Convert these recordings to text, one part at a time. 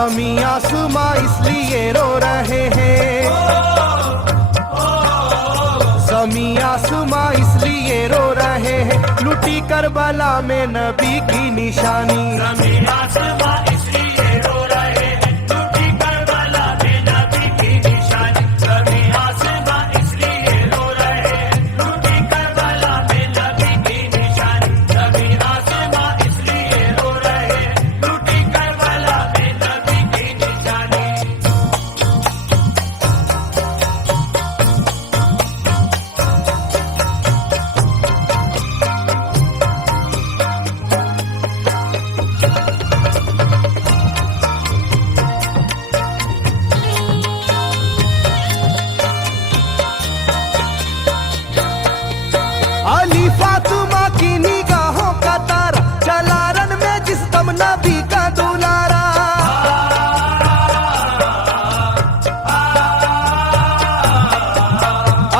ज़मीं आसमां इसलिए रो रहे हैं, ज़मीं आसमां इसलिए रो रहे हैं, लुटी करबला में नबी की निशानी। ज़मीं आसमां इसलिए रो रहे हैं, लुटी करबला में नबी की निशानी। ज़मीं आसमां इसलिए रो रहे हैं, लुटी करबला में नबी की निशानी। ज़मीं आसमां इसलिए रो रहे हैं, लुटी करबला में नबी की निशानी। अली फातिमा की निगाहों का तारा, चला रन में जिस दम नबी का दुलारा।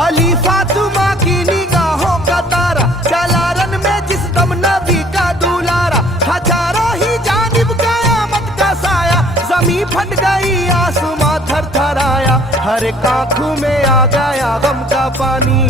अली फातिमा की निगाहों का तारा, चला रन में जिस दम नबी का दुलारा। हजारों ही जानिब कयामत का साया, जमीन फट गई आसमां थर थर आया। हर एक आंखों में आ गया गम का पानी,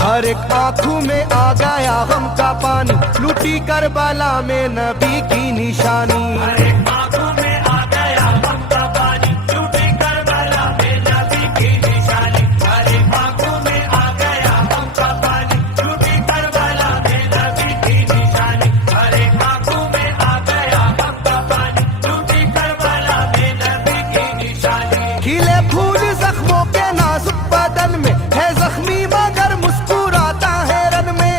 हर एक आंखों में आ गया गम का पानी, लुटी करबला में नबी की निशानी। हर एक आंखों में आ गया गम का पानी, लुटी करबला में नबी की निशानी। हर एक आंखों में आ गया गम का पानी, लुटी करबला में नबी की निशानी। हर एक आंखों में आ गया गम का पानी, लुटी करबला में नबी की निशानी। खिले फूल जख्मों के नाजुक बदन में, है जख्मी मगर मुस्कुराता है रन में।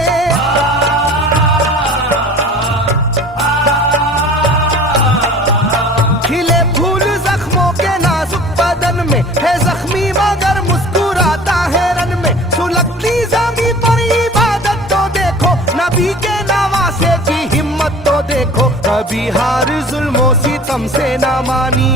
खिले फूल जख्मों के नाजुक बदन में, है जख्मी मगर मुस्कुराता है रन में। सुलगती ज़मीं पर इबादत तो देखो, नबी के नवासे की हिम्मत तो देखो। कभी हार जुल्मों सितम से ना मानी,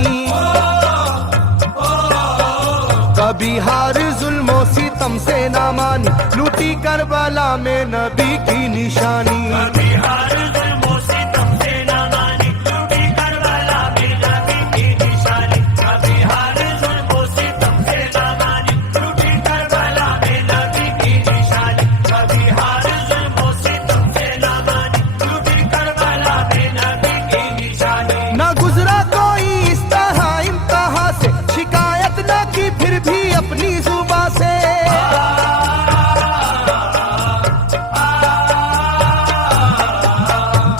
कभी हार जुल्मों सितम से ना मानी, लूटी करबला में नबी की निशानी। कभी हार जुल्मों सितम से ना मानी, लूटी करबला में नबी की निशानी। कभी हार जुल्मों सितम से ना मानी, लूटी करबला में नबी की निशानी। कभी हार जुल्मों सितम से ना मानी, लूटी करबला में नबी की निशानी। ना गुजरा कोई इस तरह इम्तिहान से, शिकायत न की फिर भी अपनी जुबां से।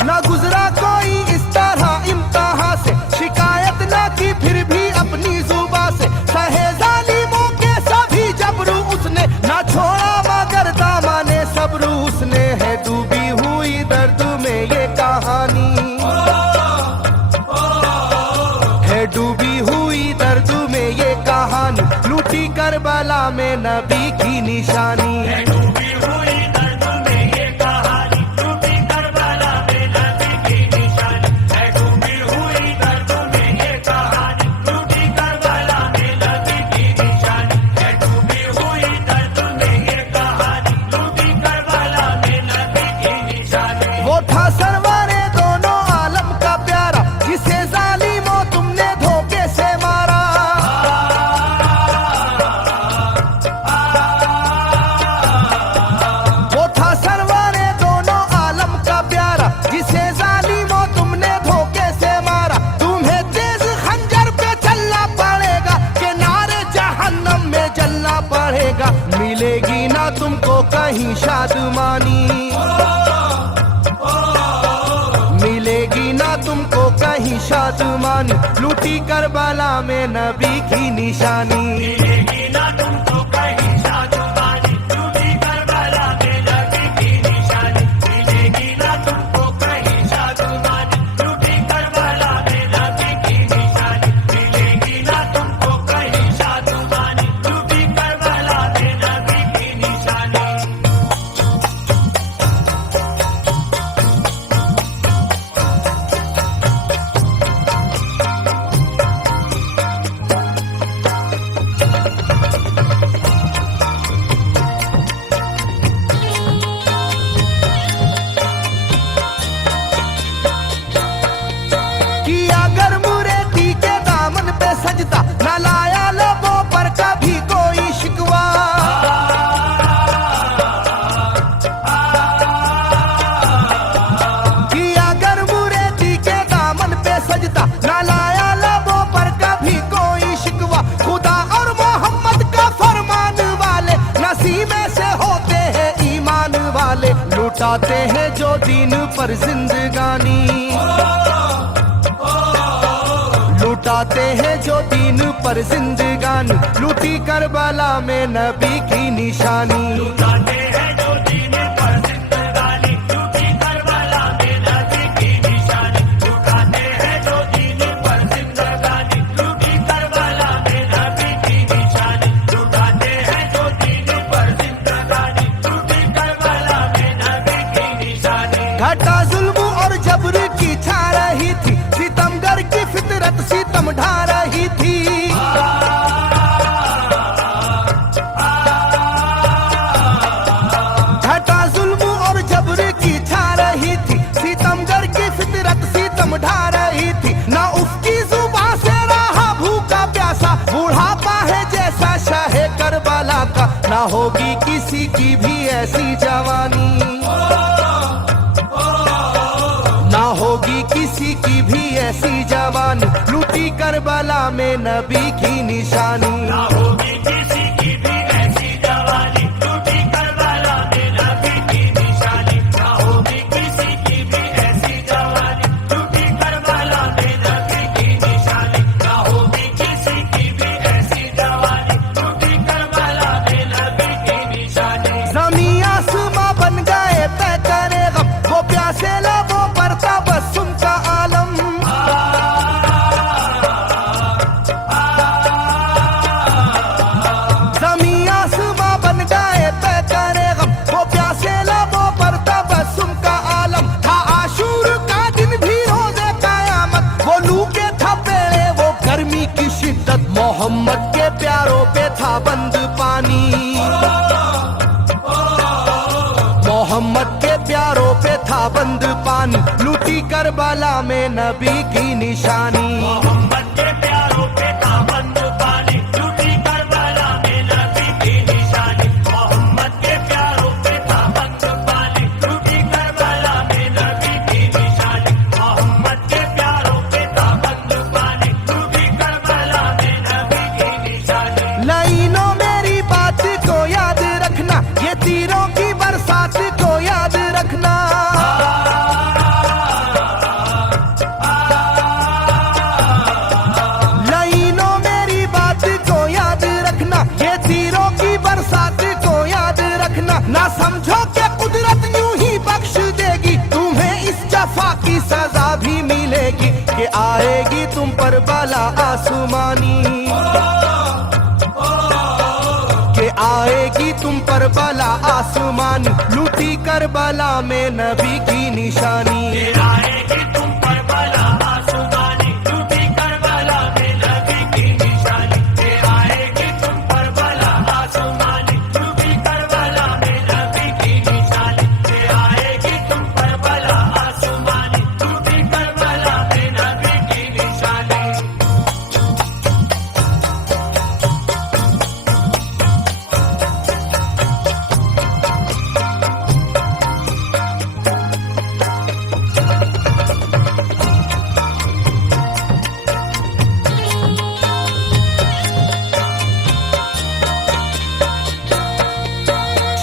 ना गुजरा कोई इस तरह इम्तिहान से, शिकायत न की फिर भी अपनी जुबां से। सहे जालिमों के सभी जबरू उसने, ना छोड़ा मगर दामने सब्र उसने। है डूबी हुई दर्द में ये कहानी, है डूबी हुई दर्द में ये कहानी, लूटी करबला में नबी की निशानी। है डूबी हुई दर्द में ये कहानी, लूटी करबला में नबी की निशानी। है डूबी हुई दर्द में ये कहानी, लूटी करबला में नबी की निशानी। है डूबी हुई दर्द में ये कहानी, लूटी करबला में नबी की निशानी। वो था सरवारे दोनों आलम का प्यारा, जिसे जालिमों तुमने धोखे से मारा। वो था सरवारे दोनों आलम का प्यारा, जिसे जालिमों तुमने धोखे से मारा। तुम्हें तेज खंजर पे चलना पड़ेगा, के नारे जहन्नम में जलना पड़ेगा। मिलेगी ना तुमको कहीं शादमानी, मिलेगी ना तुमको कहीं शादमानी, लूटी करबला में नबी की निशानी। मिलेगी ना तुमको कहीं शादमानी, लूटी करबला में नबी की निशानी। मिलेगी ना तुमको कहीं शादमानी, लूटी करबला में नबी की निशानी। मिलेगी ना तुमको कहीं शादमानी, लूटी करबला में नबी की निशानी। लुटाते हैं जो दीन पर जिंदगानी, लुटाते हैं जो दीन पर जिंदगानी, लूटी करबला में नबी की निशानी। लुटाते हैं जो दीन पर जिंदगानी, लूटी करबला में नबी की निशानी। लुटाते हैं जो दीन पर जिंदगानी, लूटी करबला में नबी की निशानी। लुटाते हैं जो दीन पर जिंदगानी, लूटी करबला में नबी की निशानी। घटा जुल्म और जबर की छा रही थी, सितमगर की फितरत सितम ढा रही थी। घटा जुल्म और जबर की छा रही थी, सितमगर की फितरत सितम ढा रही थी। ना उसकी जुबान से रहा भूखा प्यासा, बुढ़ापा है जैसा शाहे करबला का, ना होगी किसी की भी ऐसी जवानी, ना होगी किसी की भी ऐसी जवानी, लूटी करबला में नबी की निशानी। ना होगी किसी की भी ऐसी जवानी, लूटी करबला में नबी की निशानी। ना होगी किसी की भी ऐसी जवानी, लूटी करबला में नबी की निशानी। ना होगी किसी की भी ऐसी जवानी, लूटी करबला में नबी की निशानी। ज़मीं आसमां बन गए तय करे गम, वो प्यासे लबों पर तबस्सुम का आलम। ज़मीं आसमां बन गए तय करे गम, वो प्यासे लबों पर तबस्सुम का आलम। था आशूर का दिन भी रोज़े क़यामत, वो लू के थपेड़े वो गर्मी की शिद्दत, मोहम्मद के प्यारों पे था बंद पानी, मोहम्मद के प्यारों पे था बंद पानी, लूटी करबला में नबी की निशानी। मोहम्मद के प्यारों पे था बंद पानी, लूटी करबला में नबी की निशानी। मोहम्मद के प्यारों पे था बंद पानी, लूटी करबला में नबी की निशानी। मोहम्मद के प्यारों पे था बंद पानी, लूटी करबला में नबी की निशानी। लाइनों मेरी बात को याद रखना, ये तीरों की बरसात को याद रखना। लाइनों मेरी बात को याद रखना, ये तीरों की बरसात को याद रखना। ना समझो कि कुदरत यूं ही बख्श देगी, तुम्हें इस जफा की सजा भी मिलेगी, कि आएगी तुम पर बला आसमानी, कि आएगी तुम पर बला आसमानी, लूटी करबला में नबी की निशानी। आएगी तुम पर बला आसमानी, लूटी करबला में नबी की निशानी। आएगी तुम पर बला आसमानी, लूटी करबला में नबी की निशानी। आएगी तुम पर बला आसमानी, लूटी करबला में नबी की निशानी।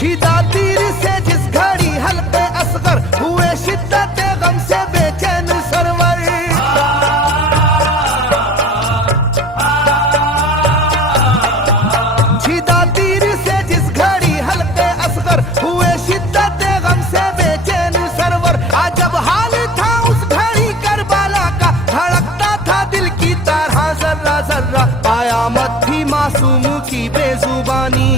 छिदा तीर से जिस घड़ी हल्के असगर, हुए शिद्दत गम से बेचैन सरवर। छिदा तीर से जिस घड़ी हल्के असगर, हुए शिद्दत गम से बेचैन सरवर। अजब हाल था उस घड़ी करबला का, धड़कता था दिल की तरह जर्रा जर्रा, कयामत थी मासूम की बेजुबानी,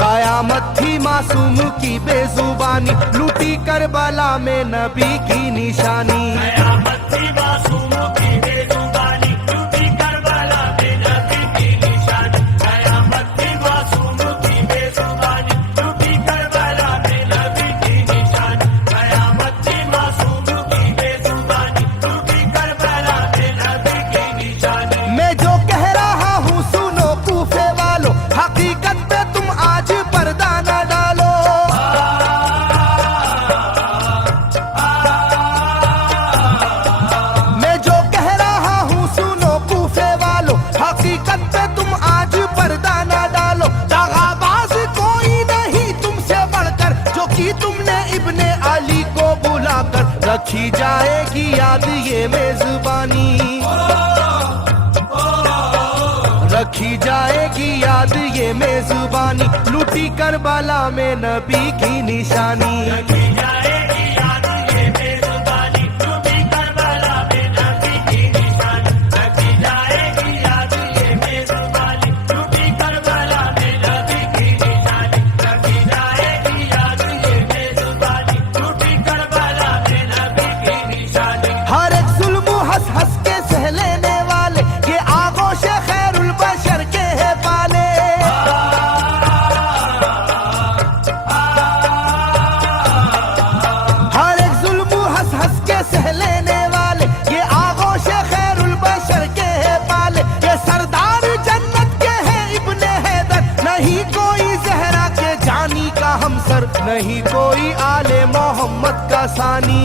कयामत थी मासूम की बेजुबानी, लूटी करबला में नबी की निशानी। कयामत थी मासूम की बेजुबानी, लूटी करबला में नबी की निशानी। कयामत थी मासूम की बेजुबानी, लूटी करबला में नबी की निशानी। कयामत थी मासूम की बेजुबानी, लूटी करबला में नबी की निशानी। मैं जो कह रहा हूँ सुनो कूफे वालों, हकीकत पे तुम आज पर्दा न डालो। मैं जो कह रहा हूँ ये मेजबानी, रखी जाएगी याद ये मेजबानी, लूटी करबला में नबी की निशानी। रखी जाएगी याद ये मेजबानी, लूटी करबला में नबी की निशानी। रखी जाएगी याद ये मेजबानी, लूटी करबला में नबी की निशानी। रखी जाएगी याद ये मेजबानी, लूटी करबला में नबी की निशानी। हर एक जुल्म हंस हंस के सह लेने वाले, ये आगोश खैरुल बशर के है पाले। हर एक जुल्म हंस हंस के सह लेने वाले, ये आगोश खैरुल बशर के है पाले। ये सरदार जन्नत के है इब्ने हैदर, नहीं कोई जहरा के जानी का हमसर, नहीं कोई आले मोहम्मद का सानी,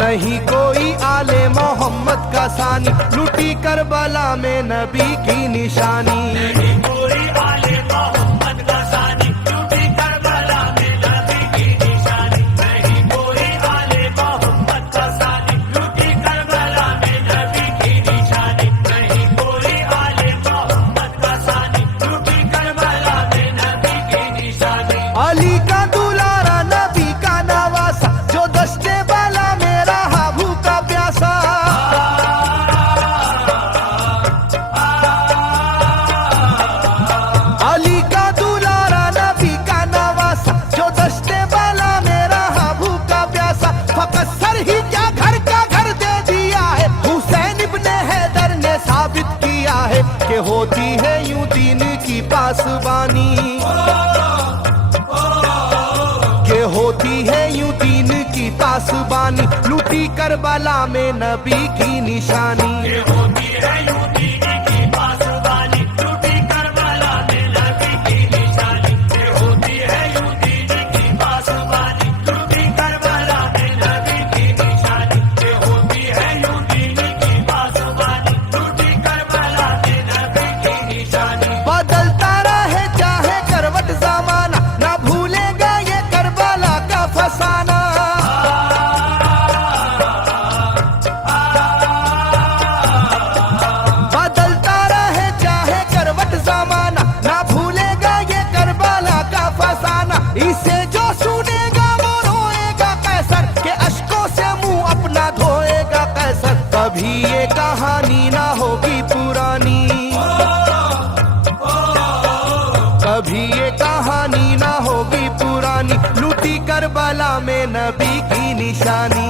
नहीं कोई आले मोहम्मद का सानी, लूटी करबला में नबी की निशानी। नहीं कोई आले मोहम्मद का सानी, लूटी करबला में नबी की निशानी। नहीं कोई आले मोहम्मद का सानी, लूटी करबला में नबी की निशानी। नहीं कोई आले मोहम्मद का सानी, लूटी करबला में नबी की निशानी। अली का दुलारा नबी का नवासा, जो दश्ते बाला में रहा भूखा प्यासा। अली का दुलारा नबी का नवासा, जो दश्ते बाला में रहा भूखा प्यासा। फकत सर ही क्या घर का घर दे दिया है, हुसैन इब्ने हैदर ने साबित किया है कि होती है यूं दीन की पासबानी, के होती है यूं दीन की पासबानी, लूटी करबला में नबी की निशानी। ये होती है यूं दीन की पासबानी, लूटी करबला में नबी की निशानी। ये होती है यूं दीन की पासबानी, लूटी करबला में नबी की निशानी। ये होती है यूं दीन की पासबानी, लूटी करबला में नबी की निशानी। बदलता रहे चाहे करवट जमाना, ना भूलेगा ये करबला का फसाना। बदलता रहे चाहे करवट जमाना, ना भूलेगा ये करबला का फसाना। इसे जो सुनेगा वो रोएगा कैसर, के अश्कों से मुंह अपना धोएगा कैसर। कभी ये कहानी ना होगी पुरानी, कभी ये कहानी ना होगी पुरानी, लूटी करबला में नबी की निशानी।